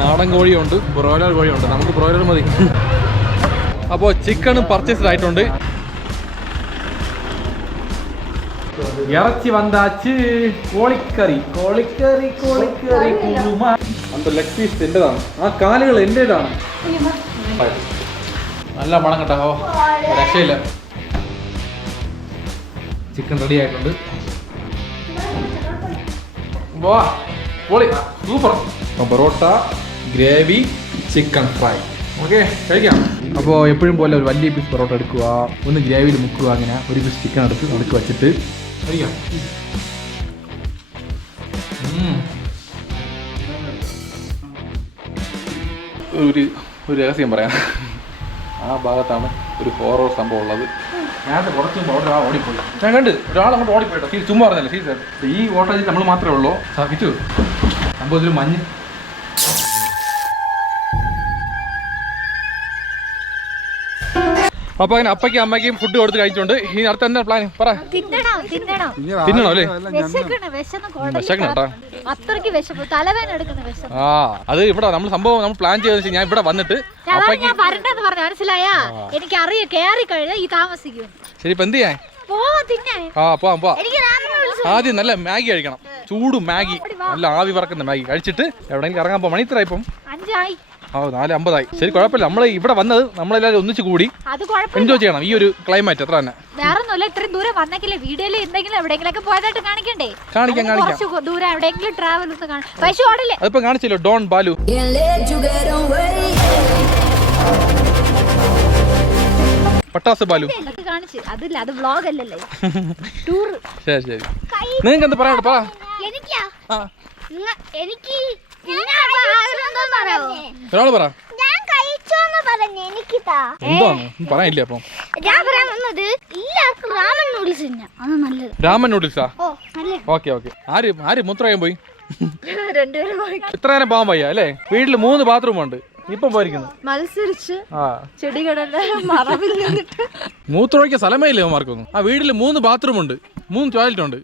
നാടൻ കോഴിയുണ്ട്, ബ്രോയിലർ കോഴിയുണ്ട്. നമുക്ക് ബ്രോയിലർ മതി. അപ്പോൾ ചിക്കനും പർച്ചേസ്ഡ് ആയിട്ടുണ്ട്. ഇറച്ചി വന്നാച്ച്. കോഴിക്കറി അന്ത ലെഗ് പീസ് എന്റേതാണ്. ആ കാലുകൾ എന്റേതാണ്. നല്ല മണം കേട്ടോ, രക്ഷയില്ല. ചിക്കൻ റെഡി ആയിട്ടുണ്ട്. വാ പൊളി, super. Parotta, gravy, chicken fry. Okay, കഴിക്കാം. അപ്പോൾ എപ്പോഴും പോലെ ഒരു വലിയ പീസ് പൊറോട്ട എടുക്കുക, ഒന്ന് ഗ്രേവിയിൽ മുക്കുക, അങ്ങനെ ഒരു പീസ് ചിക്കൻ എടുത്ത് നടുക്ക് വെച്ചിട്ട് കഴിക്കാം. ഒരു രഹസ്യം പറയാം. ആ ഭാഗത്താണ് ഒരു ഹൊറർ സംഭവം ഉള്ളത്. ഞാനത് കുറച്ച് മുമ്പ് ഓടിപ്പോയി. ഞാൻ കണ്ട് ഒരാൾ അങ്ങോട്ട് ഓടിപ്പോയിട്ടോ. ചുമ്മാ പറഞ്ഞല്ലേ സീസർ. ഈ വോട്ടേജിൽ നമ്മൾ മാത്രമേ ഉള്ളൂ. കിച്ചു സംഭവത്തിൽ മഞ്ഞ്. അപ്പൊ അങ്ങനെ അപ്പയ്ക്കും അമ്മയ്ക്കും ഫുഡ് കൊടുത്ത് കഴിച്ചിട്ടുണ്ട്. ഇനി അടുത്ത എന്താ പ്ലാൻ? പറ. തിന്നണോ അല്ലേ? ആ, അത് ഇവിടെ നമ്മൾ സംഭവം നമ്മൾ പ്ലാൻ ചെയ്തെന്ന് വെച്ചാൽ ഞാൻ ഇവിടെ വന്നിട്ട് ശരി ഇപ്പൊ എന്ത് ചെയ്യാൻ? പോവാം. ആദ്യം നല്ല മാഗി കഴിക്കണം. ചൂട് മാഗി, നല്ല ആവി പറക്കുന്ന മാഗി കഴിച്ചിട്ട് എവിടെയെങ്കിലും ഇറങ്ങാൻ പോകാം. മണി ഇത്ര ഇപ്പം 4:50. ശരി, കുഴപ്പമില്ല. നമ്മൾ ഇവിടെ വന്നത് നമ്മളെല്ലാവരും ഒന്നിച്ച് കൂടി എൻജോയ് ചെയ്യണം ഈ ഒരു ക്ലൈമാറ്റ്. അത്ര തന്നെ. അതിപ്പോ കാണിച്ചല്ലോ ഡോൺ ബാലു. പട്ടാസ് ബാലു. ശരി ശരി, നിങ്ങൾക്ക് എന്താ പറയാ? പറ. ഒരാള് പറ. എന്താണ് പറയാനില്ല? അപ്പം രാമൻ നൂഡിൽസാ? ഓക്കെ. ആര് മൂത്രമായും പോയി? ഇത്ര നേരം പോകാൻ വയ്യ അല്ലേ? വീട്ടില് 3 ബാത്റൂം ഉണ്ട്. ഇപ്പം പോയിരിക്കുന്നു മത്സരിച്ച് മൂത്രമൊഴിക്കാൻ സ്ഥലമേ ഇല്ല അവന്മാർക്കൊന്നും. ആ വീട്ടില് 3 ബാത്റൂം ഉണ്ട്, 3 ടോയ്ലറ്റ് ഉണ്ട്.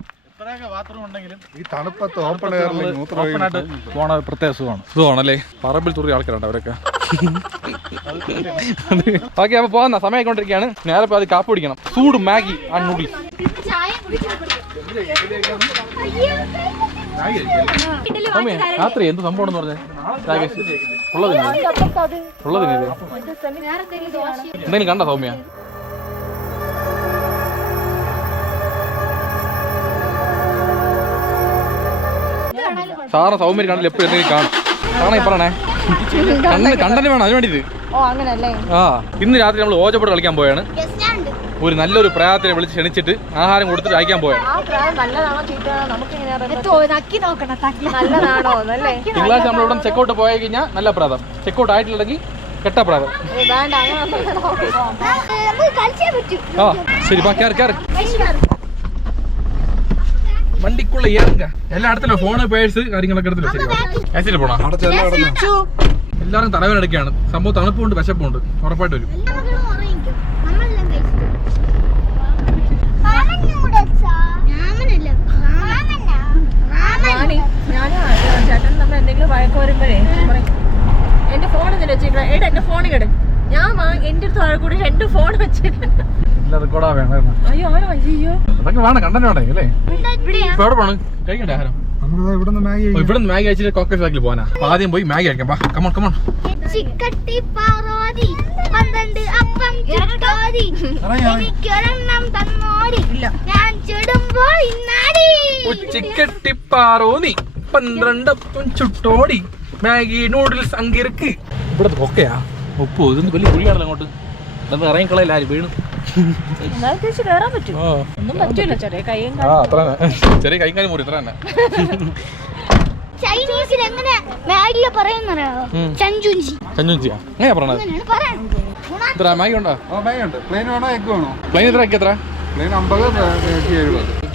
പോണ പ്രത്യേക സുഖമാണല്ലേ? പറമ്പിൽ തുറി ആൾക്കാരുണ്ട് അവരൊക്കെ. ഓക്കെ, അപ്പൊ പോകുന്ന സമയമായിക്കൊണ്ടിരിക്കുകയാണ്. നേരെ പോയി അത് കാപ്പ് പിടിക്കണം. ചൂട് മാഗി ആൻഡ് നൂഡിൽസ്. രാത്രി എന്ത് സംഭവം എന്ന് പറഞ്ഞേ? ഉള്ളതിന് എന്തെങ്കിലും കണ്ട സൗമ്യ? സാറിന് സൗമ്യം കണ്ടില്ല എപ്പോഴും എന്തെങ്കിലും കാണും. കാണാൻ പറയണേ, കണ്ടന്റ് വേണം അതിന് വേണ്ടിട്ട്. ആ, ഇന്ന് രാത്രി നമ്മൾ ഓജപ്പോട്ട് കളിക്കാൻ പോയാണ്. ഒരു നല്ലൊരു പ്രായത്തിനെ വിളിച്ച് ക്ഷണിച്ചിട്ട് ആഹാരം കൊടുത്തിട്ട് അയക്കാൻ പോയാണ്. തിങ്കളാഴ്ച നമ്മളിവിടെ ചെക്കൗട്ട് പോയി കഴിഞ്ഞാൽ നല്ല പ്രാതം, ചെക്കൗട്ട് ആയിട്ടില്ലെങ്കിൽ കെട്ട പ്രാതം. ആ ശരി, കയറി വണ്ടിക്കുള്ള ഏറുക. എല്ലാം അടുത്തല്ലോ, ഫോണ് പേഴ്സ് കാര്യങ്ങളൊക്കെ എടുത്തില്ല. ശരി, പോണോ? എല്ലാവരും തലവേദന എടുക്കുകയാണ്. സംഭവം തണുപ്പുണ്ട്, വിശപ്പുണ്ട്. ഉറപ്പായിട്ട് വരും. ചേട്ടൻ നമ്മൾ എന്തെങ്കിലും വഴക്ക് വരുമ്പോഴേ എന്റെ ഫോൺ എന്തിനാ വെച്ചേക്കണം? എന്റെ ഫോണിൽ കിട. ഞാൻ എന്റെ അടുത്ത് വഴക്ക് കൂടി 2 ഫോൺ വെച്ചേക്കണം. അയ്യോ അതൊക്കെ വേണം, കണ്ടന്റ് വേണ്ടേ അല്ലേ? ഇപ്പൊ എവിടെ പോണ്? കഴിക്കണ്ടേ ആഹാരം? ഇവിടെ നിന്ന് മാഗി കഴിച്ചിട്ട് കോക്കറ്റ് ഫാക്ടറിയിൽ പോകാനാ. ആദ്യം പോയി മാഗി കഴിക്കാം. കമോൺ. ചിക്കട്ടിപ്പാറോനി 12 ചുട്ടോടി മാഗി നൂഡിൽസ് അങ്കിർക്ക്. ഇവിടെ ഒക്കെയാ ഉപ്പോ ഇതൊന്നും വലിയ കുഴിയാണല്ലോ. അങ്ങോട്ട് ഇതൊന്നും ഇറങ്ങിക്കളയില്ല, ആര് വീണു. ചെറിയ കൈകാലം മുറി ഇത്ര തന്നെ. ചൈനീസിൽ എങ്ങനെ മാഗിയെ പറയുന്നറിയോ? ചഞ്ചുഞ്ചി. ചഞ്ചുഞ്ചിയാ എങ്ങനെയാ പറയണത്? എത്ര മാഗി ഉണ്ടോ? പ്ലെയിൻ വേണോ എഗ് വേണോ? പ്ലെയിൻ എത്ര? എത്ര? പ്ലെയിൻ 50,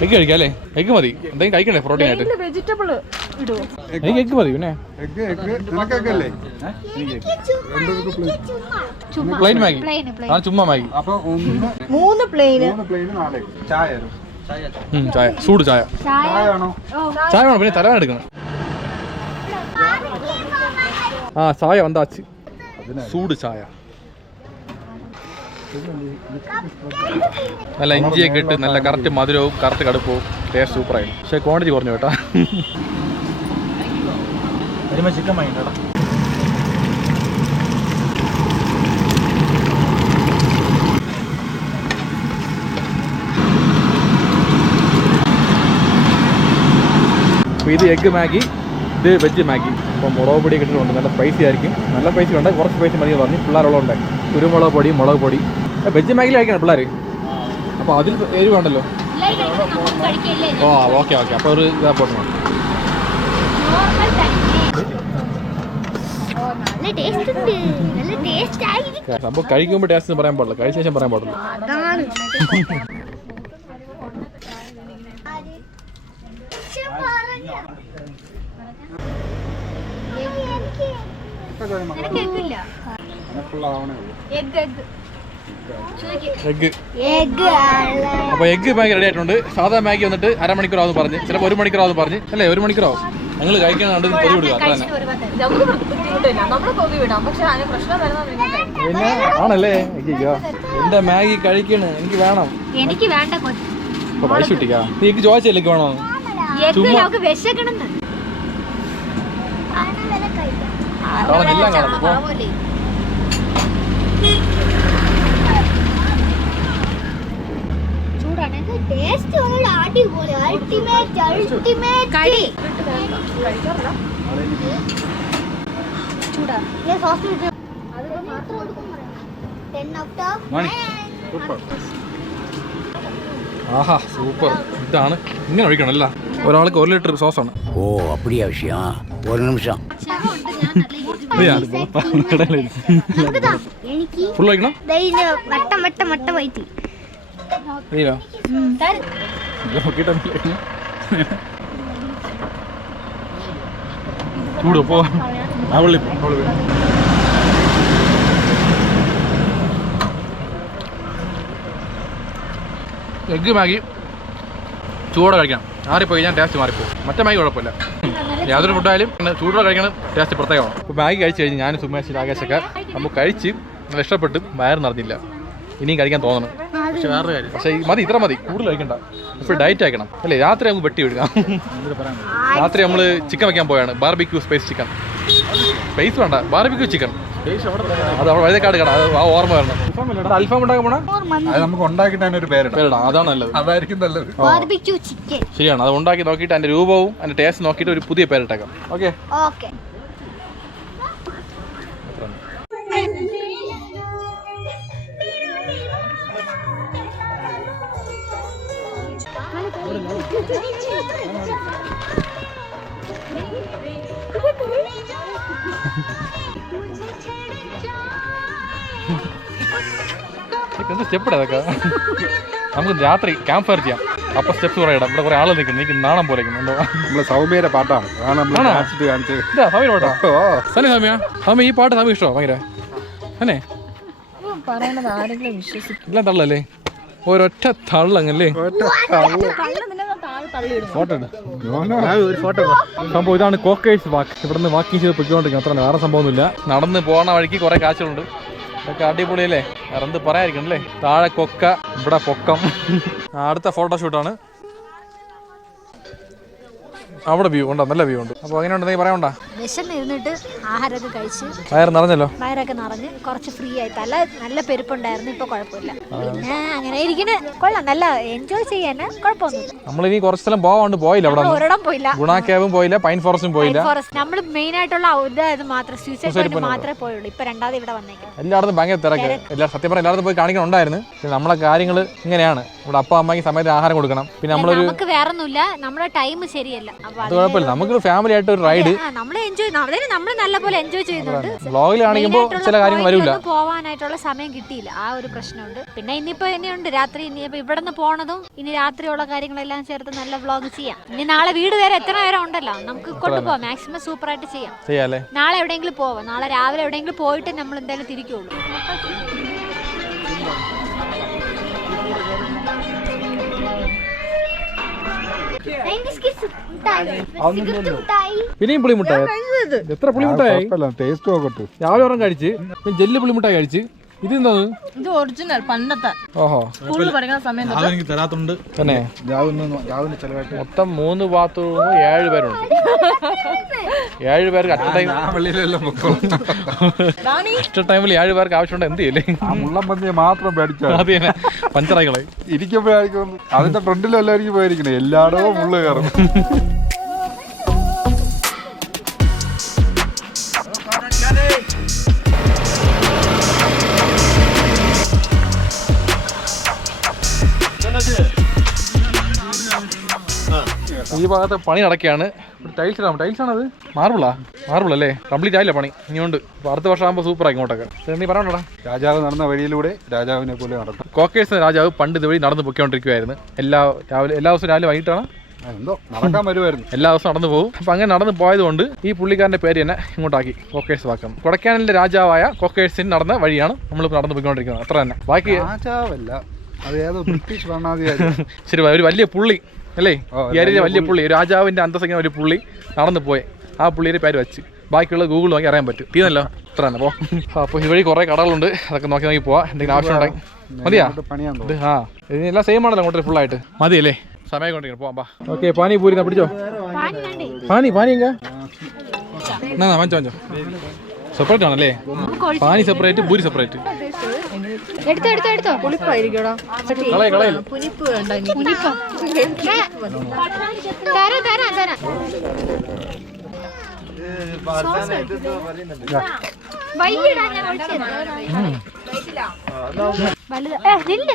എഗ് കഴിക്കാം അല്ലേ? എഗ് മതി. എന്തെങ്കിലും കഴിക്കണ്ടേ പ്രോട്ടീൻ ആയിട്ട്? വെജിറ്റബിൾ എനിക്ക് എഗ് മതി. പിന്നെ പ്ലെയിൻ മാഗി, ചുമ്മാ മാഗി. അപ്പൊ 3 പ്ലെയിൻ, 4 ചായ. ചൂട് ചായ വേണോ? ചായ വേണം. പിന്നെ തലവേദന എടുക്കണം. ആ ചായ വந்தாச்சு ചൂട് ചായ നല്ല ഇഞ്ചിയൊക്കെ ഇട്ട് നല്ല കറക്റ്റ് മധുരവും കറക്റ്റ് കടുപ്പവും ടേസ്റ്റ് സൂപ്പറായിരുന്നു. പക്ഷേ ക്വാണ്ടിറ്റി കുറഞ്ഞു കേട്ടോ. ചിക്കൻ വാങ്ങിട്ടോ. അപ്പോൾ ഇത് എഗ്ഗ് മാഗി, ഇത് വെജ് മാഗി. അപ്പോൾ മുളക് പൊടി കിട്ടുന്നുണ്ട്, നല്ല സ്പൈസി ആയിരിക്കും. നല്ല സ്പൈസി ഉണ്ട്, കുറച്ച് സ്പൈസി മതി പറഞ്ഞു പിള്ളേരുള്ളതുണ്ട്. കുരുമുളക് പൊടി, മുളക് പൊടി. വെജ് മാഗിൽ കഴിക്കണം പിള്ളേർ. അപ്പോൾ അതിൽ എരിവ് വേണ്ടല്ലോ. ഓ ഓക്കെ ഓക്കെ. അപ്പോൾ ഒരു ഇതാ പോട്ടു. സംഭവം കഴിക്കുമ്പോൾ ടേസ്റ്റ് പറയാൻ പാടില്ല, കഴിച്ച ശേഷം പറയാൻ പാടില്ല. അപ്പൊ എഗ്ഗ് മാഗി റെഡി ആയിട്ടുണ്ട്. സാധാ മാഗി വന്നിട്ട് അരമണിക്കൂറാവും പറഞ്ഞ്, ചിലപ്പോൾ 1 മണിക്കൂറാവും പറഞ്ഞ്, അല്ലേ 1 മണിക്കൂറാവും. ഞങ്ങൾ കഴിക്കാണ്ട് പൊതി വിടുക. പിന്നെ ആണല്ലേ എന്റെ മാഗി കഴിക്കണ്, എനിക്ക് വേണം. എനിക്ക് വേണ്ട പൈസ കിട്ടിക്കാ. നീക്ക് ചോദിച്ചല്ലേ വേണോ? ചുമ്മാ എല്ലാം കാണാം. ആഹാ സൂപ്പർ. ഇതാണ് ഇങ്ങനെ ഒഴിക്കണല്ല. ഒരാൾക്ക് 1 ലിറ്റർ സോസാണ്. ഓ അപ്പടിയാ വിഷയം. ഒരു നിമിഷം ഫുൾ കഴിക്കണം. ചൂട് പോ. എഗ്ഗ് മാഗി ചൂടോടെ കഴിക്കണം. ആറിപ്പോയി ഞാൻ ടേസ്റ്റ് മാറിപ്പോകും. മറ്റേ മാഗി കുഴപ്പമില്ല. യാതൊരു ഫുഡായാലും ചൂടോടെ കഴിക്കണം, ടേസ്റ്റ് പ്രത്യേകമാണ്. ഇപ്പോൾ മാഗി കഴിച്ച് കഴിഞ്ഞ് ഞാൻ സുമേഷ് രാകേഷൊക്കെ നമുക്ക് കഴിച്ച് നല്ല ഇഷ്ടപ്പെട്ട് വയറ് നിറഞ്ഞില്ല. ഇനിയും കഴിക്കാൻ തോന്നണം. പക്ഷെ വേറൊരു കാര്യം, പക്ഷേ മതി, ഇത്ര മതി, കൂടുതൽ കഴിക്കണ്ട. ഇപ്പോൾ ഡയറ്റ് ആക്കണം അല്ലേ? രാത്രി നമുക്ക് വെട്ടി വിടുക. രാത്രി നമ്മൾ ചിക്കൻ വെക്കാൻ പോയാണ്. Barbecue spice chicken. സ്പൈസ് വേണ്ട, ബാർബിക്യൂ ചിക്കൻ. അത് അവിടെ വഴുതക്കാട് കാണാം. അത് ആ ഓർമ്മ വരണം. അൽഫാം ഉണ്ടാക്കാൻ പോണ നമുക്ക് ഉണ്ടാക്കിയിട്ട് അതിനൊരു പേരിടാം. അതാണ് നല്ലത്. അതായിരിക്കും നല്ലത്. ശരിയാണ്. അത് ഉണ്ടാക്കി നോക്കിയിട്ട് അതിന്റെ രൂപവും അതിന്റെ ടേസ്റ്റ് നോക്കിയിട്ട് ഒരു പുതിയ പേരിട്ടേക്കാം. ഓക്കെ. എന്ത് സ്റ്റെപ്പ് അതൊക്കെ? നമുക്ക് രാത്രി ക്യാമ്പ് ഫയർ ചെയ്യാം. അപ്പൊ സ്റ്റെപ്സ് കുറെ ഇടാം. ഇവിടെ കുറെ ആൾ നിൽക്കുന്നു. എനിക്ക് നാണം പോലെ നമ്മളെ സൗമ്യയുടെ പാട്ടാണ്. സൗമ്യ പാട്ടാ? സനി സൗമ്യ, സൗമ്യ ഈ പാട്ട് സൗമ്യ ഇഷ്ടമോ? ഭയങ്കര അല്ലേ? എല്ലാം തള്ളല്ലേ? ഒരൊറ്റ തള്ളങ്ങല്ലേ? സംഭവം ഇതാണ് കോക്കേഴ്സ് വാക്ക്. ഇവിടുന്ന് വാക്കിങ് ചെയ്ത് പൊയ്ക്കൊണ്ടിരിക്കും. അത്ര വേറെ സംഭവമൊന്നുമില്ല. നടന്ന് പോണ വഴിക്ക് കുറെ കാഴ്ചകളുണ്ട്. ഇതൊക്കെ അടിപൊളിയല്ലേ? വേറെ എന്ത് പറയായിരിക്കും അല്ലേ? താഴെ കൊക്ക, ഇവിടെ പൊക്കം. അടുത്ത ഫോട്ടോഷൂട്ടാണ്. അവിടെ വ്യൂ ഉണ്ടോ? നല്ല വ്യൂ ഉണ്ട്. അപ്പോൾ അങ്ങനെ ഉണ്ടെങ്കിൽ പറയണ്ട. വിശന്നിരുന്നിട്ട് ആഹാരമൊക്കെ കഴിച്ച് വയറ് നിറഞ്ഞല്ലോ. വയറൊക്കെ നിറഞ്ഞ് കുറച്ച് ഫ്രീ ആയിട്ട് നല്ല പെരുപ്പുണ്ടായിരുന്നു. ഇപ്പൊ കുഴപ്പമില്ല. പിന്നെ അങ്ങനെ ഇരിക്കണ കൊള്ളാം. നല്ല എൻജോയ് ചെയ്യാൻ കുഴപ്പമൊന്നുമില്ല. നമ്മളിനി കുറച്ച് സ്ഥലം പോയില്ല. അവിടെ ഒരിടം പോയില്ല. ഗുണ കേവും പോയില്ല, പൈൻ ഫോറസ്റ്റും പോയില്ല. നമ്മൾ മെയിൻ ആയിട്ടുള്ള ഇത് മാത്രം സൂസൈഡ് പോയിന്റ് മാത്രമേ പോയുള്ളൂ. ഇപ്പൊ രണ്ടാമത് ഇവിടെ വന്നേക്കാം. എല്ലായിടത്തും ഭയങ്കര തിരക്ക്. സത്യം പറഞ്ഞാൽ എല്ലായിടത്തും പോയി കാണിക്കണുണ്ടായിരുന്നു. നമ്മളെ കാര്യങ്ങൾ ഇങ്ങനെയാണ്. ഇവിടെ അപ്പ അമ്മയ്ക്ക് സമയത്ത് ആഹാരം കൊടുക്കണം. പിന്നെ നമുക്ക് വേറെ ഒന്നുമില്ല, നമ്മുടെ ടൈം ശരിയല്ല. അത് കുഴപ്പമില്ല. നമുക്ക് ഫാമിലി ആയിട്ട് ഒരു റൈഡ് നമ്മൾ എൻജോയ് നമ്മൾ നല്ലപോലെ എൻജോയ് ചെയ്യുന്നുണ്ട്. വ്ളോഗിൽ കാണിക്കുമ്പോൾ ചില കാര്യങ്ങൾ വരില്ല. പോവാനായിട്ടുള്ള സമയം കിട്ടിയില്ല. ആ ഒരു പ്രശ്നമുണ്ട്. പിന്നെ ഇനിയിപ്പോ ഇനിയുണ്ട് രാത്രി. ഇനിയിപ്പോ ഇവിടെ നിന്ന് പോണതും ഇനി രാത്രിയുള്ള കാര്യങ്ങളെല്ലാം ചേർത്ത് നല്ല വ്ളോഗ് ചെയ്യാം. ഇനി നാളെ വീട് വരെ എത്ര നേരം ഉണ്ടല്ലോ, നമുക്ക് കൊണ്ടുപോവാം. മാക്സിമം സൂപ്പർ ആയിട്ട് ചെയ്യാം. നാളെ എവിടെയെങ്കിലും പോവാം. നാളെ രാവിലെ എവിടെയെങ്കിലും പോയിട്ട് നമ്മൾ എന്തായാലും തിരിക്കുള്ളൂ. പിന്നെയും പുളിമുട്ടായി. എത്ര പുളിമുട്ടായി? ടേസ്റ്റ് നോക്കട്ടെ. രാവിലെ ഒരെണ്ണം കഴിച്ച്, പിന്നെ ജെല്ല് പുളിമുട്ടായി കഴിച്ച്. ഇത് എന്താണ്? ഇത് ഒറിജിനൽ പണ്ടത്തെ. ഓഹോ, സ്കൂളിൽ പഠിക്കുന്ന സമയം എനിക്ക് തരാത്തുണ്ട് തന്നെ. ചെലവായിട്ട് മൊത്തം 3 ബാത്റൂം 7 പേരുണ്ട്. 7 പേർക്ക് അറ്റ ടൈം ടൈമിൽ 7 പേർക്ക് ആവശ്യമുണ്ട്. എന്ത് ചെയ്യല്ലേ? മുള്ളമ്പന്നിയെ മാത്രം പേടിച്ചാൽ അത് തന്നെ പഞ്ചറായിക്കളെ ഇരിക്കുമ്പോഴായിരിക്കും അതിന്റെ ഫ്രണ്ടിലും എല്ലാവർക്കും പോയിരിക്കണേ. എല്ലായിടവും മുള്ളു കയറും. ഈ ഭാഗത്ത് പണി നടക്കുകയാണ്. ടൈൽസ് ഇടാം. ടൈൽസ് ആണത്? മാർബിൾ അല്ലേ? കംപ്ലീറ്റ് ആയില്ല പണി, ഇനിയുണ്ട്. അപ്പോൾ അടുത്ത വർഷം ആകുമ്പോൾ സൂപ്പറായി ഇങ്ങോട്ടൊക്കെ. നീ പറയണോടാ. രാജാവ് നടന്ന വഴിയിലൂടെ രാജാവിനെ പോലെ നടക്കും. കോക്കേഴ്സ് രാജാവ് പണ്ട് ഇതുവഴി നടന്ന് പൊയ്ക്കൊണ്ടിരിക്കുവായിരുന്നു. എല്ലാ ദിവസവും രാവിലെ വൈകിട്ടാണ് എന്തോ നടക്കാൻ വരുമായിരുന്നു. എല്ലാ ദിവസവും നടന്നു പോകും. അപ്പം അങ്ങനെ നടന്നു പോയതുകൊണ്ട് ഈ പുള്ളിക്കാരൻ്റെ പേര് തന്നെ ഇങ്ങോട്ടാക്കി കോക്കേഴ്സ് വാക്കം. കൊടൈക്കനാലിലെ രാജാവായ കോക്കേഴ്സിന് നടന്ന വഴിയാണ് നമ്മളിപ്പോൾ നടന്നു പോയിക്കൊണ്ടിരിക്കുന്നത്. അത്ര തന്നെ. ബാക്കി രാജാവല്ല, അത് ഏതോ ബ്രിട്ടീഷ് ഭരണാധികാരി. ശരി, ഒരു വലിയ പുള്ളി അല്ലേ? ഈ ഏരിയയിലെ വലിയ പുള്ളി, രാജാവിൻ്റെ അന്തസ്സിങ്ങനെ ഒരു പുള്ളി നടന്നു പോയി. ആ പുള്ളിയുടെ പേര് വെച്ച് ബാക്കിയുള്ള ഗൂഗിൾ നോക്കി അറിയാൻ പറ്റും. തീർന്നല്ലോ, ഇത്ര തന്നെ. അപ്പോൾ ഇതുവഴി കുറേ കടകളുണ്ട്. അതൊക്കെ നോക്കി പോവാം. എന്തെങ്കിലും ആവശ്യം ഉണ്ടെങ്കിൽ മതിയാ? ആ, ഇതിനെല്ലാം സെയിം ആണല്ലോ അങ്ങോട്ട് ഫുള്ളായിട്ട്. മതിയല്ലേ? സമയം കൊണ്ടിരിക്കണം. പോവാം. ഓക്കെ, പാനി പൂരി പിടിച്ചോ. പാനി എങ്ക വാങ്ങിച്ചോ. സെപ്പറേറ്റ് ആണല്ലേ? പാനി സെപ്പറേറ്റ്, പൂരി സെപ്പറേറ്റ്. എടുത്തോ പുളിപ്പായിരിക്കടാ. കളയില്ല. പുനിപ്പ് തരാം.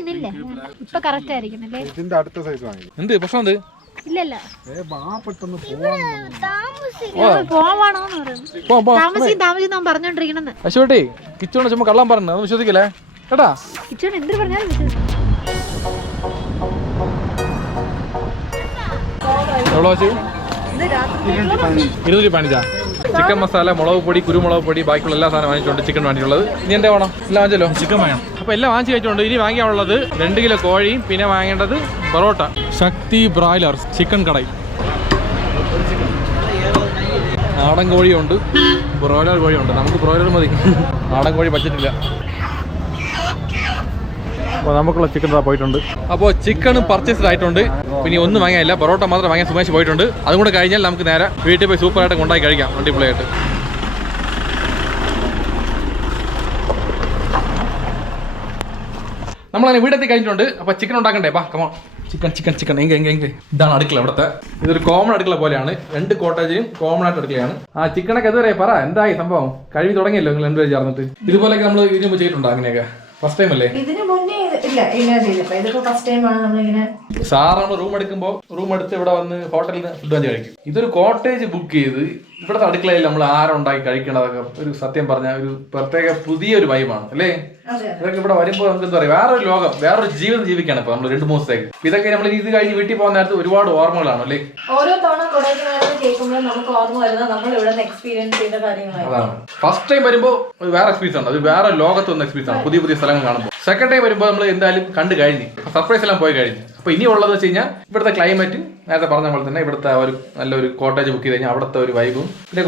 നില്ല ഇപ്പൊ കറക്റ്റ് ആയിരിക്കുന്നല്ലേ? ഇതിന്റെ അടുത്ത സൈസ് വാങ്ങി. എന്ത് പ്രശ്നം? എന്ത്? ഇല്ലല്ല, താമസിക്കും പറഞ്ഞോണ്ടിരിക്കണെന്ന്. അശോട്ടെ, കിച്ചോണ്ട് ചുമ്മാ കള്ളം പറഞ്ഞു, അത് വിശ്വസിക്കല്ലേ കേട്ടാ. കിച്ചോൺ എന്ത് പറഞ്ഞാലും എവിടെ വെച്ച്? 215. ചിക്കൻ മസാല, മുളക് പൊടി, കുരുമുളക് പൊടി, ബാക്കിയുള്ള എല്ലാ സാധനം വാങ്ങിച്ചിട്ടുണ്ട്. ചിക്കൻ വാങ്ങിയിട്ടുള്ളത് ഇനി എന്താ വേണം? എല്ലാം വാങ്ങിച്ചല്ലോ. ചിക്കൻ വേണം. അപ്പോൾ എല്ലാം വാങ്ങിച്ച് കഴിച്ചിട്ടുണ്ട്. ഇനി വാങ്ങിക്കാനുള്ളത് 2 കിലോ കോഴിയും പിന്നെ വാങ്ങേണ്ടത് പൊറോട്ട. ശക്തി ബ്രോയിലർ ചിക്കൻ കടായി. നാടൻ കോഴിയുണ്ട്, ബ്രോയിലർ കോഴിയുണ്ട്. നമുക്ക് ബ്രോയിലർ മതി, നാടൻ കോഴി പറ്റില്ല. അപ്പോൾ നമുക്കുള്ള ചിക്കൻ പോയിട്ടുണ്ട്. അപ്പോൾ ചിക്കനും പർച്ചേസ്ഡ് ആയിട്ടുണ്ട്. പിന്നെ ഒന്നും വാങ്ങിയില്ല, പൊറോട്ട മാത്രം വാങ്ങിയാൽ സുമേഷ് പോയിട്ടുണ്ട്. അതും കൂടെ കഴിഞ്ഞാൽ നമുക്ക് നേരെ വീട്ടിൽ പോയി സൂപ്പറായിട്ട് കൊണ്ടായി കഴിക്കാം, അടിപൊളിയായിട്ട്. നമ്മളങ്ങനെ വീടെത്തി കഴിഞ്ഞിട്ടുണ്ട്. അപ്പോൾ ചിക്കൻ ഉണ്ടാക്കണ്ടേ? കമോൺ. ചിക്കൻ എങ്കിൽ ഇതാണ് അടുക്കള. ഇവിടുത്തെ ഇതൊരു കോമൺ അടുക്കള പോലെയാണ്. 2 കോട്ടേജിനും കോമൺ ആയിട്ട് അടുക്കളയാണ്. ആ ചിക്കനൊക്കെ ഇതുവരെ പറ എന്തായി സംഭവം? കഴിവ് തുടങ്ങിയല്ലോ നിങ്ങൾ 2 പേര് ചേർന്നിട്ട്? ഇതുപോലെയൊക്കെ നമ്മൾ ഇതിനു മുമ്പ് ചെയ്തിട്ടുണ്ടോ അങ്ങനെയൊക്കെ? ഫസ്റ്റ് ടൈം അല്ലേ? ഇതിന് മുന്നേ ഇതൊക്കെ ഫസ്റ്റ് ടൈമാണ് നമ്മളിങ്ങനെ. സാറാണ് റൂം എടുത്ത് ഇവിടെ വന്ന് ഹോട്ടലിൽ നിന്ന് ഫുഡ് വാങ്ങി കഴിക്കും. ഇതൊരു കോട്ടേജ് ബുക്ക് ചെയ്ത് ഇവിടുത്തെ അടുക്കളയിൽ നമ്മൾ ആരുണ്ടാക്കി കഴിക്കണതൊക്കെ ഒരു സത്യം പറഞ്ഞ ഒരു പ്രത്യേക പുതിയൊരു വൈബാണ് അല്ലേ? ഇതൊക്കെ ഇവിടെ വരുമ്പോൾ നമുക്ക് എന്താ പറയുക, വേറൊരു ലോകം, വേറൊരു ജീവിതം ജീവിക്കാണ് ഇപ്പൊ നമ്മൾ 2-3 ദിവസത്തേക്ക്. ഇതൊക്കെ നമ്മൾ ഇത് കഴിഞ്ഞ് വീട്ടിൽ പോകുന്ന നേരത്ത് ഒരുപാട് ഓർമ്മകളാണ് അല്ലേ? ഓരോ തവണ കൊടൈക്കനാലിൽ കേൾക്കുമ്പോൾ നമുക്ക് ഓർമ്മ വരുന്നത് നമ്മൾ ഇവിടെ എക്സ്പീരിയൻസ് ചെയ്ത കാര്യങ്ങളാണ്. അതാണ് ഫസ്റ്റ് ടൈം വരുമ്പോൾ വേറെ എക്സ്പീരിയൻസ് ആണ്. അത് വേറെ ലോകത്ത് വന്ന എക്സ്പീരിയൻസ് ആണ്, പുതിയ സ്ഥലങ്ങൾ കാണുമ്പോൾ. സെക്കൻഡ് ടൈം വരുമ്പോൾ നമ്മൾ എന്തായാലും കണ്ടു കഴിഞ്ഞ് സർപ്രൈസ് എല്ലാം പോയി കഴിഞ്ഞു. അപ്പൊ ഇനി ഉള്ളത് വെച്ച് കഴിഞ്ഞാൽ ഇവിടുത്തെ ക്ലൈമറ്റ് നേരത്തെ പറഞ്ഞ പോലെ തന്നെ ഇവിടുത്തെ ഒരു നല്ലൊരു കോട്ടേജ് ബുക്ക് ചെയ്ത് കഴിഞ്ഞാൽ അവിടുത്തെ ഒരു വൈബും പിന്നെ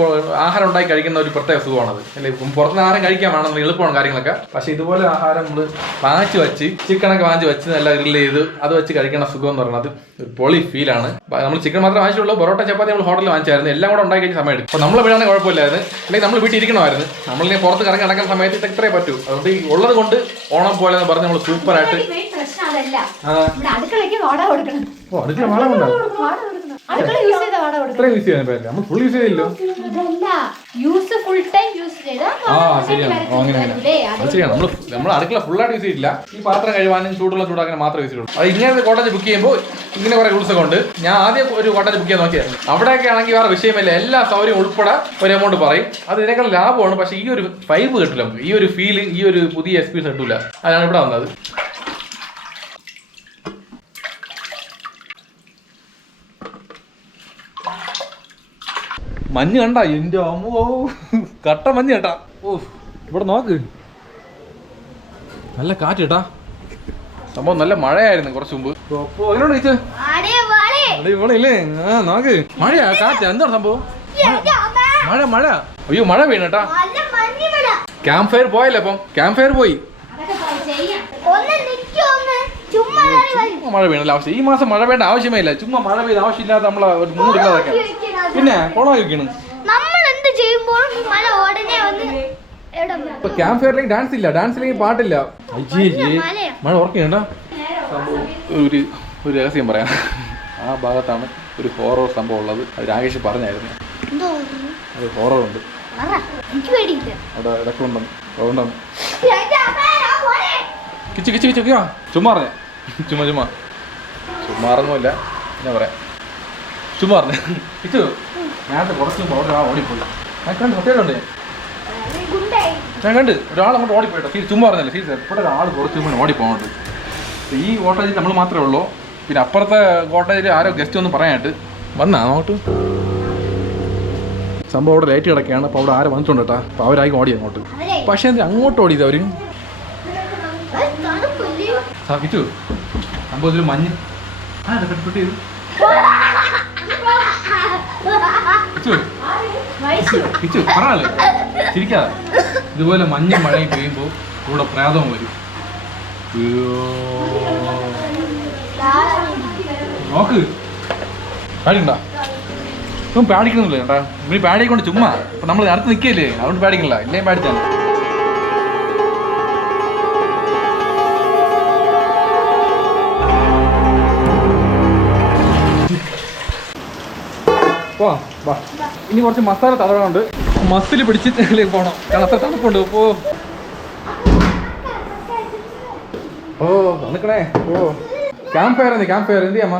ആഹാരം ഉണ്ടാക്കി കഴിക്കുന്ന ഒരു പ്രത്യേക സുഖമാണത് അല്ലേ? പുറത്തുനിന്ന് ആഹാരം കഴിക്കാൻ വേണമെന്ന് എളുപ്പമാണ് കാര്യങ്ങളൊക്കെ. പക്ഷെ ഇതുപോലെ ആഹാരം നമ്മൾ വാങ്ങിച്ചു വെച്ച് ചിക്കനൊക്കെ വാങ്ങിച്ച് വെച്ച് നല്ല ഗ്രില്ല് ചെയ്ത് അത് വെച്ച് കഴിക്കുന്ന സുഖം എന്ന് പറയുന്നത് ഒരു പൊളി ഫീലാണ്. നമ്മൾ ചിക്കൻ മാത്രമേ വാങ്ങിച്ചുള്ളൂ. പൊറോട്ട ചപ്പാത്തി നമ്മൾ ഹോട്ടലിൽ വാങ്ങിച്ചായിരുന്നു. എല്ലാം കൂടെ ഉണ്ടാക്കി കഴിഞ്ഞ സമയം എടുക്കും. അപ്പോൾ നമ്മൾ വീടാണെങ്കിൽ കുഴപ്പമില്ലായിരുന്നു. അല്ലെങ്കിൽ നമ്മൾ വീട്ടിൽ ഇരിക്കണമായിരുന്നു. നമ്മളിങ്ങനെ പുറത്ത് കറങ്ങി നടക്കുന്ന സമയത്ത് ഇത്രേ പറ്റൂ. അതുകൊണ്ട് ഈ ഉള്ളത് കൊണ്ട് ഓണം പോലെ എന്ന് പറഞ്ഞ് നമ്മൾ സൂപ്പറായിട്ട് അടുക്കളയ്ക്ക് വാടക കൊടുക്കണം. അടുക്കള വാടക ഉണ്ടാവും. അടുക്കള യൂസ് ചെയ്ത വാടക കൊടുക്കണം. ഇത്ര യൂസ് ചെയ്യാൻ പറ്റില്ല, നമ്മൾ ഫുൾ യൂസ് ചെയ്തില്ലോ. ഫുൾ ടൈം യൂസ് ചെയ്താൽ ശരിയാണ്. അത് ശരിയാണ്. നമ്മൾ അടുക്കള ഫുള്ളായിട്ട് യൂസ് ചെയ്തില്ല. ഈ പാത്രം കഴുകാനും ചൂടാക്കാൻ മാത്രമേ യൂസ് ചെയ്യുള്ളൂ. അത് ഇങ്ങനെ കോട്ടേജ് ബുക്ക് ചെയ്യുമ്പോൾ ഇങ്ങനെ കുറെ റൂൾസ് ഒക്കെ ഉണ്ട്. ഞാൻ ആദ്യം ഒരു കോട്ടേജ് ബുക്ക് ചെയ്യാൻ നോക്കിയായിരുന്നു. അവിടെയൊക്കെ ആണെങ്കിൽ വേറെ വിഷയമല്ല, എല്ലാ സൗകര്യം ഉൾപ്പെടെ ഒരു എമൗണ്ട് പറയും. അത് ഇതിനേക്കാൾ ലാഭമാണ്. പക്ഷേ ഈ ഒരു വൈബ് കിട്ടില്ല നമുക്ക്, ഈ ഒരു ഫീലിംഗ്, ഈ ഒരു പുതിയ എക്സ്പീരിയൻസ് കിട്ടില്ല. അതാണ് ഇവിടെ വന്നത്. മഞ്ഞ് കണ്ട എന്റെ അമ്മോ, കട്ട മഞ്ഞ് കേട്ടാ. ഓ ഇവിടെ നോക്ക്, നല്ല കാറ്റ് കേട്ടാ. സംഭവം നല്ല മഴയായിരുന്നു കുറച്ച് മുമ്പ്. അടിപൊളിയില്ലേ? ആ നോക്ക്, മഴയാ കാറ്റ്, എന്താണ് സംഭവം? മഴ മഴ, അയ്യോ മഴ വീണട്ടാ. ക്യാമ്പ് ഫയർ പോയല്ലേ? അപ്പം ക്യാമ്പ് ഫയർ പോയി. മഴ വീണല്ല ആവശ്യം. ഈ മാസം മഴ വേണ്ട ആവശ്യമേ ഇല്ല. ചുമ്മാ മഴ പെയ്ത് ആവശ്യമില്ലാത്ത നമ്മളെ ഒരു മൂടില്ലാതൊക്കെ. പിന്നെ കുളമായി വെക്കണം. ക്യാമ്പ് ഫയറിലേക്ക് ഡാൻസ് ഇല്ല, ഡാൻസിലേക്ക് പാട്ടില്ല. മഴ ഓർക്കണ്ട. ഒരു രഹസ്യം പറയാം. ആ ഭാഗത്താണ് ഒരു ഹോറർ സംഭവം ഉള്ളത്. അത് രാകേഷ് പറഞ്ഞായിരുന്നു. അത് ഹോറർ ഉണ്ട് അവിടെ ഇടയ്ക്ക് ഉണ്ടെന്ന്. അതുകൊണ്ടാണ് കിച്ചു കിച്ചു കിച്ചു ചുമ്മാ പറഞ്ഞ ചുമ്മാ അറിഞ്ഞില്ല. എന്നാ പറയാ, ചുമ്മാ പറഞ്ഞ കിച്ചു. ഞാനത്തെ കുറച്ച് മുമ്പ് അവിടെ ഒരാൾ ഓടിപ്പോയി. ഞാൻ കണ്ട് സത്യമായിട്ടുണ്ട്. ഞാൻ കണ്ട് ഒരാൾ അങ്ങോട്ട് ഓടിപ്പോയിട്ടോ. സീറ്റ് ചുമ്മാ പറഞ്ഞല്ലേ. സീറ്റ് എപ്പോഴും ഒരാൾ കുറച്ച് മുമ്പ് ഓടിപ്പോകുന്നുണ്ട്. ഈ കോട്ടേജിൽ നമ്മൾ മാത്രമേ ഉള്ളൂ. പിന്നെ അപ്പുറത്തെ കോട്ടേജിൽ ആരോ ഗസ്റ്റ് ഒന്നും പറയാനായിട്ട് വന്നാ അങ്ങോട്ട്. സംഭവം അവിടെ ലൈറ്റ് കിടക്കുകയാണ്. അപ്പോൾ അവിടെ ആരും വന്നിട്ടുണ്ട് കേട്ടോ. അപ്പോൾ അവരായി ഓടി അങ്ങോട്ട്. പക്ഷേ എന്തിനാ അങ്ങോട്ട് ഓടിയത് അവർ? കിച്ചു സംഭവം ഇതിൽ മഞ്ഞ് കിച്ചു പറഞ്ഞല്ലേ ചിരിക്കാതെ. ഇതുപോലെ മഞ്ഞ് മഴയും പെയ്യുമ്പോൾ കൂടെ പ്രേതവും വരും. നോക്ക് പേടിക്കണ്ട. ഇപ്പം പേടിക്കണമെന്നില്ല ചേട്ടാ. ഇവര് പേടിക്കൊണ്ട് ചുമ്മാ. അപ്പം നമ്മൾ അടുത്ത് നിൽക്കല്ലേ, അതുകൊണ്ട് പേടിക്കണില്ല. ഇല്ലേ പേടിച്ചാണ്. വാ ഇനി കുറച്ച് മസാല തടവുണ്ട്. മസിൽ പിടിച്ചിട്ട് പോകണം. കാരണം അത്ര തണുപ്പുണ്ട്. ഓ നിൽക്കണേ. ഓ ക്യാമ്പ് ഫയർ ക്യാമ്പ് ഫയർ എന്ത് ചെയ്യാമ്മ?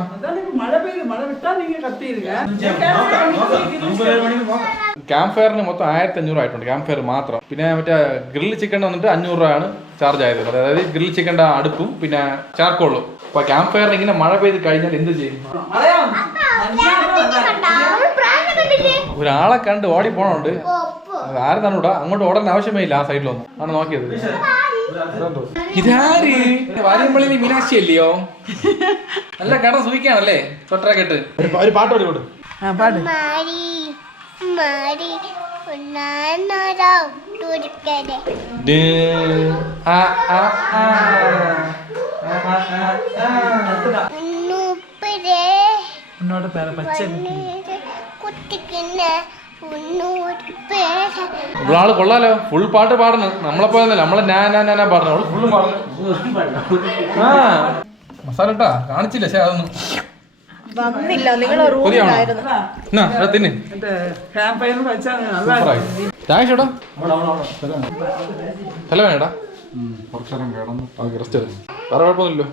ക്യാമ്പ് ഫയറിന് മൊത്തം 1500 ആയിട്ടുണ്ട്. ക്യാമ്പ് ഫയർ മാത്രം. പിന്നെ മറ്റേ ഗ്രിൽ ചിക്കൻ വന്നിട്ട് 500 രൂപയാണ് ചാർജ് ആയത്. അതായത് ഗ്രിൽ ചിക്കൻ്റെ അടുപ്പും പിന്നെ ചാർക്കോളും. അപ്പൊ ക്യാമ്പ് ഫയറിന് ഇങ്ങനെ മഴ പെയ്ത് കഴിഞ്ഞാൽ എന്ത് ചെയ്യും? ഒരാളെ കണ്ട് ഓടി പോണുണ്ട്. ആരും തന്നൂടാ. അങ്ങോട്ട് ഓടേണ്ട ആവശ്യമേ ഇല്ല. ആ സൈഡിലൊന്നും ആണ് നോക്കിയത്. ഇതാര്? വാര്യമ്പള്ളി മീനാക്ഷി അല്ലയോ? നല്ല കട സൂയിക്കാണല്ലേ? തൊട്ടൊക്കെ ഇട്ട് ഒരു പാട്ട് പാടി കൊടു. പാട്ട് ഇവളാള് കൊള്ളാലോ. ഫുൾ പാട്ട് പാടുന്നു. നമ്മളെ പോയെന്നല്ല, നമ്മളെ ഞാൻ പാടുന്നു. അവള് ഫുള്ളും പാടുന്നു. ആ മസാല ഇട്ടാ കാണിച്ചില്ല. പക്ഷെ അതൊന്നും തിന്നെ. തല വേണേടാ. കുറച്ചേരം കിടന്നു റെസ്റ്റ്. വേറെ കുഴപ്പമൊന്നുമില്ലോ.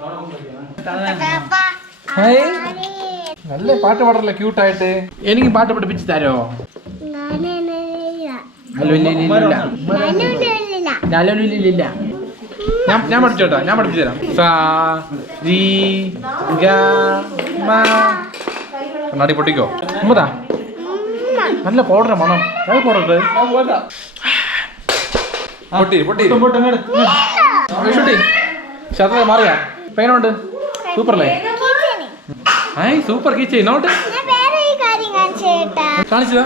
നല്ല പാട്ട് പാടല്ലേ ക്യൂട്ടായിട്ട്. എനിക്ക് പാട്ട് പഠിപ്പിച്ച് തരോ? ഞാൻ പഠിച്ചോട്ടാ. ഞാൻ പഠിപ്പിച്ചു തരാം. കണ്ണാടി പൊട്ടിക്കോ. അമ്മതാ നല്ല പൗഡറാ മണം. അത് പൗഡർ ശത മാറിയാ പേനുണ്ട്. സൂപ്പറല്ലേ? സൂപ്പർ കീച്ചേ. നോട്ട് കാണിച്ചതാ.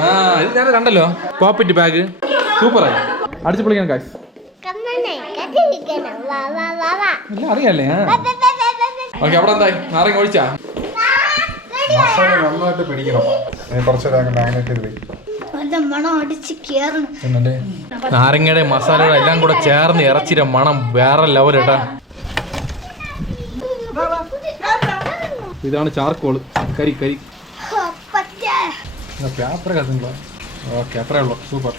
ആ ഇത് നേരെ കണ്ടല്ലോ. പോപ്പിറ്റ് ബാഗ് സൂപ്പറായി. അടിച്ചു പൊളിക്കാൻ കാശ് എല്ലാം അറിയാല്ലേ? ഓക്കെ അവിടെ എന്തായി? നാരങ്ങ ഒഴിച്ചാ? നന്നായിട്ട് പിടിക്കണം. നാരങ്ങയുടെ മസാലയുടെ എല്ലാം കൂടെ ചേർന്ന് ഇറച്ചിയുടെ മണം വേറെ ലെവൽ കേട്ടാ. ഇതാണ് ചാർക്കോള്. കരി കരി പേപ്പർ കത്തുണ്ടോ? ഓക്കെ അത്രേ ഉള്ളൂ. സൂപ്പർ.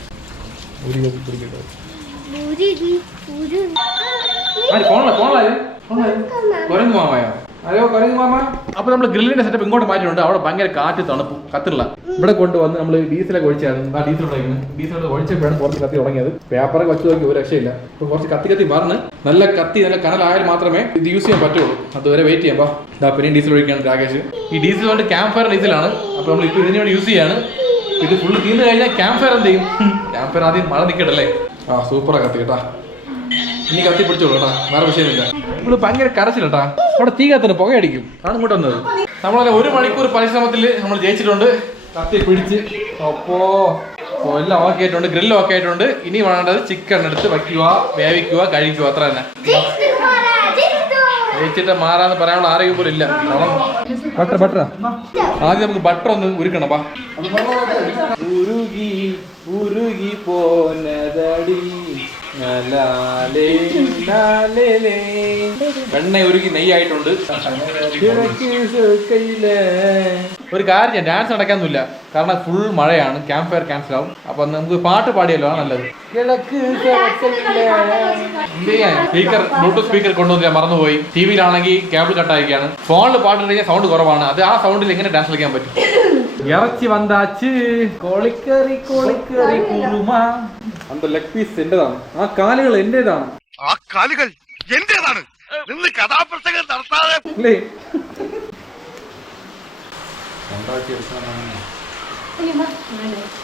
കുരങ്ങ് മാമയോ? അയ്യോ കുരങ്ങ് മാമ. അപ്പൊ നമ്മൾ ഗ്രില്ലിന്റെ സെറ്റപ്പ് ഇങ്ങോട്ട് മാറ്റിയിട്ടുണ്ട്. അവിടെ ഭയങ്കര കാറ്റ് തണുപ്പ് കത്തില്ല. ഇവിടെ കൊണ്ടുവന്ന് നമ്മൾ ഡീസലൊക്കെ ഒഴിച്ചായിരുന്നു. ആ ഡീസൽ ഒഴിച്ചപ്പോഴാണ് കുറച്ച് കത്തി തുടങ്ങിയത്. പേപ്പറൊക്കെ വെച്ച് നോക്കി ഒരു രക്ഷയില്ല. ഇപ്പൊ കുറച്ച് കത്തി പറഞ്ഞ് നല്ല കത്തി നല്ല കനലായാൽ മാത്രമേ ഇത് യൂസ് ചെയ്യാൻ പറ്റുള്ളൂ. അതുവരെ വെയിറ്റ് ചെയ്യാം. ഇതാ പിന്നെ ഡീസൽ ഒഴിക്കുകയാണ് രാകേഷ്. ഈ ഡീസൽ കൊണ്ട് ക്യാമ്പ് ഫയർ ഡീസലാണ്. അപ്പൊ നമ്മൾ ഇപ്പൊ ഇതിനു വേണ്ടി യൂസ് ചെയ്യാണ്. ഇത് ഫുള്ള് തീർന്നു കഴിഞ്ഞാൽ ക്യാമ്പ് ഫയർ എന്ത് ചെയ്യും? ക്യാമ്പ് ഫയർ ആദ്യം മഴ നിൽക്കട്ടല്ലേ. ആ സൂപ്പറാ കത്തി കേട്ടാ. ഇനി കത്തി പിടിച്ചോളൂ കേട്ടാ. വേറെ വിഷയമില്ല. നമ്മള് ഭയങ്കര കരച്ചില്ലട്ടാ. അവിടെ തീ കത്തുന്നു, പുകയടിക്കും. ആണ് ഇങ്ങോട്ട് വന്നത്. നമ്മളെ 1 മണിക്കൂർ പരിശ്രമത്തിൽ നമ്മൾ ജയിച്ചിട്ടുണ്ട്. കത്തി പിടിച്ച് എല്ലാം ഓക്കെ ആയിട്ടുണ്ട്. ഗ്രില്ലും ഓക്കെ ആയിട്ടുണ്ട്. ഇനി വേണ്ടത് ചിക്കൻ എടുത്ത് വയ്ക്കുക, വേവിക്കുക, കഴിക്കുക. അത്ര തന്നെ. ജയിച്ചിട്ട് മാറാന്ന് പറയാനുള്ള ആരോഗ്യം പോലും ഇല്ല. ബട്ടർ ആദ്യം നമുക്ക് ബട്ടർ ഒന്ന് ഉരുക്കണം. ഉരുകി ഉരുകി പോനതടി വെണ്ണ ഉരുകി നെയ്യായിട്ടുണ്ട്. ഒരു കാര്യം, ഡാൻസ് നടക്കാനൊന്നുമില്ല, കാരണം ഫുൾ മഴയാണ്. ക്യാമ്പ് ഫയർ ക്യാൻസൽ ആവും. അപ്പൊ നമുക്ക് പാട്ട് പാടിയല്ലോ, ആണ് നല്ലത്. സ്പീക്കർ, ബ്ലൂടൂത്ത് സ്പീക്കർ കൊണ്ടുവന്ന് ഞാൻ മറന്നുപോയി. ടിവിയിലാണെങ്കിൽ കേബിൾ കട്ടായിരിക്കാണ്. ഫോണിൽ പാട്ട് കഴിഞ്ഞാൽ സൗണ്ട് കുറവാണ്. അത് ആ സൗണ്ടിൽ എങ്ങനെ ഡാൻസ് കളിക്കാൻ പറ്റും? ഇറച്ചി വந்தாச்சு, കോളിക്കറി കോളിക്കറി കുറുമ. അന്ത ലെഗ് പീസ് എന്റേതാണ്, ആ കാലുകൾ എന്റേതാണ്. ആ കാലുകൾ എന്റേതാണ്. നിന്ന് കഥാപ്രസംഗം നടത്താതെ അല്ലേ?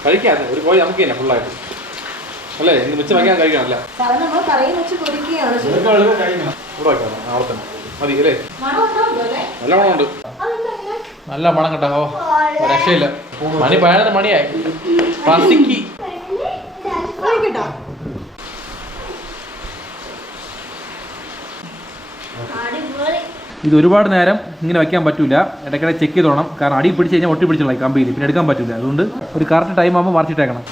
കഴിക്കാൻ ഒരു കോഴി നമുക്ക് തന്നെ ഫുള്ളായിട്ട് അല്ലേ? ഇന്ന് മിച്ചം വയ്ക്കാൻ കഴിക്കണമല്ല. ഇവിടെ വെക്കാം, അവിടെ തന്നെ മതി അല്ലേ? നല്ല മണമുണ്ട്, നല്ല മണം കേട്ടോ. രക്ഷയില്ല. മണി 11 മണിയായി. പസിക്ക് ഇത് ഒരുപാട് നേരം ഇങ്ങനെ വയ്ക്കാൻ പറ്റൂല. ഇടയ്ക്കിടെ ചെക്ക് ചെയ്ത് തോണം, കാരണം അടി പിടിച്ച് കഴിഞ്ഞാൽ ഒട്ടി പിടിച്ചുള്ള കമ്പിയിൽ പിന്നെ എടുക്കാൻ പറ്റില്ല. അതുകൊണ്ട് ഒരു കറക്റ്റ് ടൈം ആകുമ്പോൾ മറിച്ചിട്ടേക്കണം.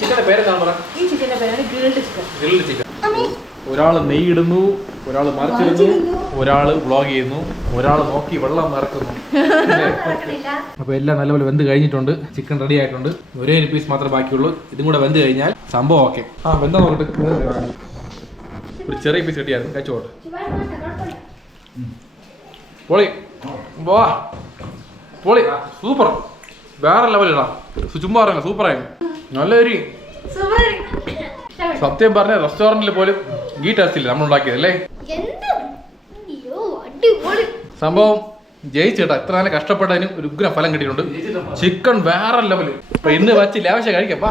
ചിക്കൻ്റെ പേരെന്താണ് പറയാ? Grilled chicken. ഒരാൾ നെയ്യിടുന്നു, ഒരാൾ മറിച്ചിടുന്നു, ഒരാൾ വ്ളോഗ് ചെയ്യുന്നു, ഒരാൾ നോക്കി വെള്ളം ഇറക്കുന്നു. അപ്പോൾ എല്ലാം നല്ലപോലെ വെന്ത് കഴിഞ്ഞിട്ടുണ്ട്. ചിക്കൻ റെഡി ആയിട്ടുണ്ട്. ഒരേ ഒരു പീസ് മാത്രമേ ബാക്കിയുള്ളൂ. ഇതും കൂടെ വെന്ത് കഴിഞ്ഞാൽ സംഭവം ഓക്കെ. വെന്താ നോക്കട്ടെ. ഒരു ചെറിയ പീസ് കിട്ടിയായിരുന്നു, കഴിച്ചോട്ടെ. പൊളി, വാ പൊളി, സൂപ്പർ, വേറെ ലെവലിടാ. ചുമ്മാ പറയുക, സൂപ്പറായി, നല്ലൊരു. സത്യം പറഞ്ഞ റെസ്റ്റോറന്റിൽ പോലും ഈ ടേസ്റ്റ് ഇല്ല നമ്മൾ ഉണ്ടാക്കിയതല്ലേ. സംഭവം ജയിച്ചേട്ടാ. ഇത്ര നേരം കഷ്ടപ്പെട്ടതിന് ഒരു ഉഗ്ര ഫലം കിട്ടിയിട്ടുണ്ട്. ചിക്കൻ വേറെ ലെവല്. ഇപ്പൊ ഇന്ന് വച്ച് ലാവശ്യം കഴിക്കപ്പാ.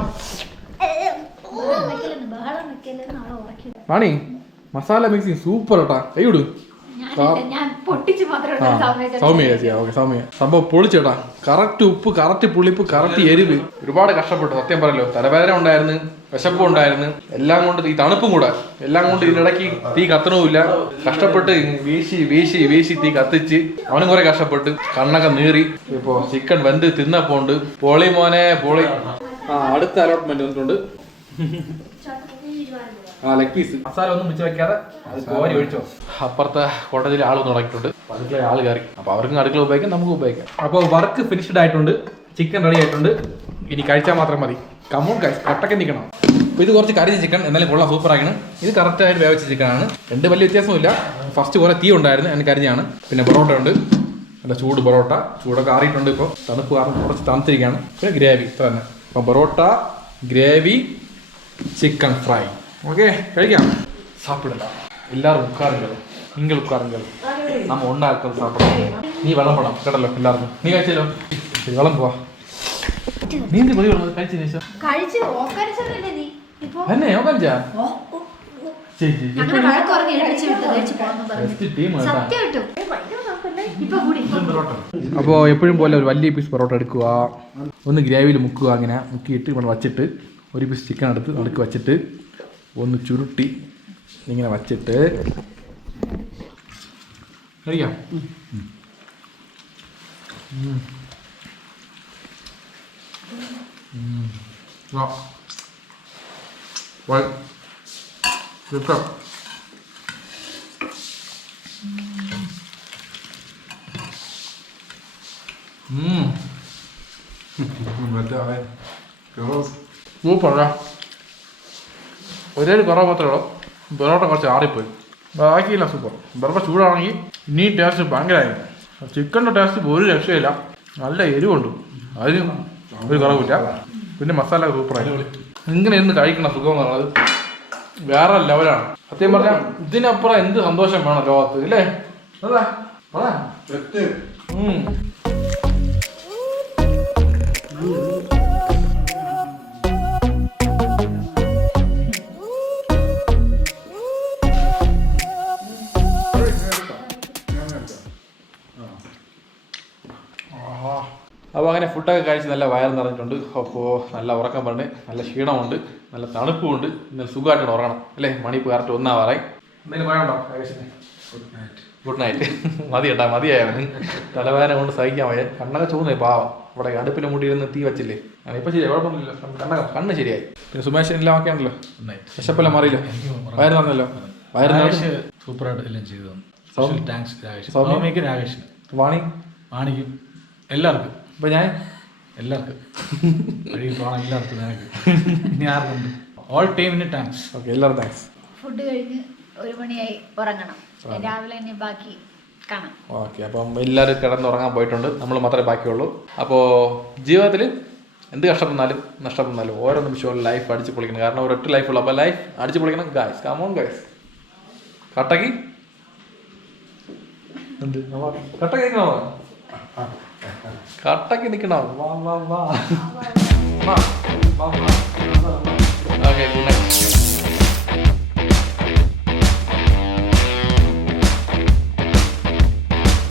ആണി മസാല മിക്സിങ് സൂപ്പർ കേട്ടാ. കൈവിടു. സൗമ്യ ചേച്ചിയാ? ഓക്കെ സൗമ്യ. സംഭവം പൊളിച്ചേട്ടാ. കറക്റ്റ് ഉപ്പ്, കറക്റ്റ് പുളിപ്പ്, കറക്റ്റ് എരിവ്. ഒരുപാട് കഷ്ടപ്പെട്ടു സത്യം പറയല്ലോ. തലവേദന ഉണ്ടായിരുന്നു, വിശപ്പും ഉണ്ടായിരുന്നു, എല്ലാം കൊണ്ട് ഈ തണുപ്പും കൂടെ എല്ലാം കൊണ്ട് ഇതിനിടയ്ക്ക് തീ കത്തണമില്ല. കഷ്ടപ്പെട്ട് വീശി വീശി വീശി തീ കത്തിച്ച് അവനും കുറെ കഷ്ടപ്പെട്ട് കണ്ണൊക്കെ നീറി. ഇപ്പോ ചിക്കൻ വെന്ത് തിന്നപ്പോണ്ട്. പൊളി മോനെ പൊളി. അടുത്ത അലോട്ട്മെന്റ് വന്നിട്ടുണ്ട്. ലെഗ് പീസ് മസാല ഒന്നും മിച്ചം വെക്കാതെ അത് കോരി ഒഴിച്ചോ. അപ്പുറത്തെ കോട്ടയിൽ ആൾ തുടങ്ങിയിട്ടുണ്ട്. അടുക്കള ആൾ കയറി. അപ്പൊ അവർക്കും അടുക്കള ഉപയോഗിക്കാം, നമുക്ക് ഉപയോഗിക്കാം. അപ്പോൾ വർക്ക് ഫിനിഷ്ഡ് ആയിട്ടുണ്ട്. ചിക്കൻ റെഡി ആയിട്ടുണ്ട്. ഇനി കഴിച്ചാൽ മാത്രം മതി. കമ്മൂൺ കഴിച്ച് കട്ടൊക്കെ നിൽക്കണം. അപ്പോൾ ഇത് കുറച്ച് കരിഞ്ഞ ചിക്കൻ, എന്നാലും കൊള്ളാം, സൂപ്പർ ആക്കണം. ഇത് കറക്റ്റായിട്ട് വേവിച്ച ചിക്കനാണ്. രണ്ട് വലിയ വ്യത്യാസമില്ല. ഫസ്റ്റ് കുറേ തീ ഉണ്ടായിരുന്നു, അതിന് കരിഞ്ഞാണ്. പിന്നെ പൊറോട്ട ഉണ്ട്, നല്ല ചൂട് പൊറോട്ട. ചൂടൊക്കെ ആറിയിട്ടുണ്ട്. ഇപ്പോൾ തണുപ്പ് കാരണം കുറച്ച് തണുത്തിരിക്കുകയാണ്. പിന്നെ ഗ്രേവി, ഇത്ര തന്നെ. അപ്പോൾ parotta, gravy, chicken fry. Okay കഴിക്കാം. சாப்பிடலாம். எல்லாரும் உட்காருங்கள். நீங்கள் உட்காருங்கள். நம்ம ஒன்றா இருக்கிறது சாப்பிடலாம். நீ விளம்பரம் கடல எல்லாருக்கும். நீ കഴിച്ചല്ലോ. ശരി വിളമ്പുവാ. നീ എന്ത് പൊടി വിളമ്പ് കഴിച്ചു ശേഷം? കഴിച്ചു ഓക്കരിച്ചല്ലേ നീ ഇപ്പോ? എന്നെ ഓക്കരിച്ചാ? ശരി ശരി. അങ്ങനെ വഴക്കുറങ്ങി എഴുതിച്ചു വിട്ടു കഴിച്ചു പോകാൻ പറഞ്ഞു. സത്യം കിട്ടും. ഇപ്പൊ കൂടി. അപ്പോൾ എപ്പോഴും പോലെ ഒരു വലിയ പീസ് പൊറോട്ട എടുക്കുക, ഒന്ന് ഗ്രേവിയിൽ മുക്കുക, അങ്ങനെ മുക്കിയിട്ട് ഇവിടെ വച്ചിട്ട് ഒരു പീസ് ചിക്കൻ എടുത്ത് നടുക്ക് വച്ചിട്ട് ഒന്ന് ചുരുട്ടി ഇങ്ങനെ വച്ചിട്ട് കഴിക്കാം. സൂപ്പറാ. ഒരേ കുറവ് മാത്രമേ ഉള്ളൂ, പൊറോട്ട കുറച്ച് ആറിപ്പോയി. ബാക്കിയില്ല, സൂപ്പർ. പൊറോട്ട ചൂടാണെങ്കിൽ ഇനിയും ടേസ്റ്റ് ഭയങ്കരമായിരുന്നു. ചിക്കൻ്റെ ടേസ്റ്റ് ഒരു രക്ഷയില്ല. നല്ല എരിവുണ്ട്, അതിന് ഒരു കുറവില്ല. പിന്നെ മസാല സൂപ്പറായി. ഇങ്ങനെ ഇരുന്ന് കഴിക്കുന്ന സുഖം എന്ന് പറയുന്നത് വേറെ ലെവലാണ്. സത്യം പറഞ്ഞാൽ ഇതിനപ്പുറം എന്ത് സന്തോഷം വേണം ലോകത്ത്, ഇല്ലേ? അതാ അപ്പോൾ അങ്ങനെ ഫുഡൊക്കെ കഴിച്ച് നല്ല വയറ് നിറഞ്ഞിട്ടുണ്ട്. അപ്പോൾ നല്ല ഉറക്കം പറഞ്ഞ് നല്ല ക്ഷീണമുണ്ട്, നല്ല തണുപ്പുമുണ്ട്. ഇന്നലെ സുഖമായിട്ട് ഉറങ്ങണം അല്ലേ? മണി ഇപ്പോൾ കറക്റ്റ് 1 ആവാറായി. എന്തെങ്കിലും പറയണ്ടോ? Good night. മതി കേട്ടാ, മതിയായവന് തലവേദന കൊണ്ട് സഹിക്കാൻ വയ്യ. കണ്ണൊക്കെ ചൂന്നേ പാവം. ഇവിടെ അടുപ്പിൽ മുട്ടിയിരുന്ന് തീ വെച്ചില്ലേ? ഇപ്പം ശരിയായി, കുഴപ്പമൊന്നുമില്ല. കണ്ണ് ശരിയായി. പിന്നെ സുമേഷ് എല്ലാം ഒക്കെ ആണല്ലോ, വിശപ്പെല്ലാം മാറിയില്ല, വയറ് നിറഞ്ഞല്ലോ. വയറ് സൂപ്പറായിട്ട് എല്ലാം ചെയ്തു. താങ്ക്സ് രാകേഷ്, രാകേഷിന്, വാണിക്കും എല്ലാവർക്കും. ഇപ്പം ഞാൻ എല്ലാവർക്കും വഴി പോകണം, എല്ലാവർക്കും നിനക്ക് ഇനി ആർക്കുണ്ട് ഓൾ ടീമിന് താങ്ക്സ്. ഓക്കെ, എല്ലാവരും താങ്ക്സ്. ഫുഡ് കഴിഞ്ഞ് 1 മണിയായി, ഉറങ്ങണം. രാവിലെ തന്നെ ബാക്കി കാണാം. ഓക്കെ, അപ്പം എല്ലാവരും കിടന്നുറങ്ങാൻ പോയിട്ടുണ്ട്, നമ്മൾ മാത്രമേ ബാക്കിയുള്ളൂ. അപ്പോൾ ജീവിതത്തിൽ എന്ത് കഷ്ടപ്പെട്ടാലും നഷ്ടപ്പെട്ടാലും ഓരോ നിമിഷവും ലൈഫ് അടിച്ച് പൊളിക്കണം. കാരണം ഒരൊറ്റ ലൈഫുള്ളൂ. അപ്പോൾ ലൈഫ് അടിച്ച് പൊളിക്കണം ഗായ്സ്. Come on guys. കട്ടക്ക് എന്ത് കട്ടക്ക് നിൽക്കണോ? കട്ടക്ക് നിൽക്കണോ? വാ വാ വാ. Okay, good night.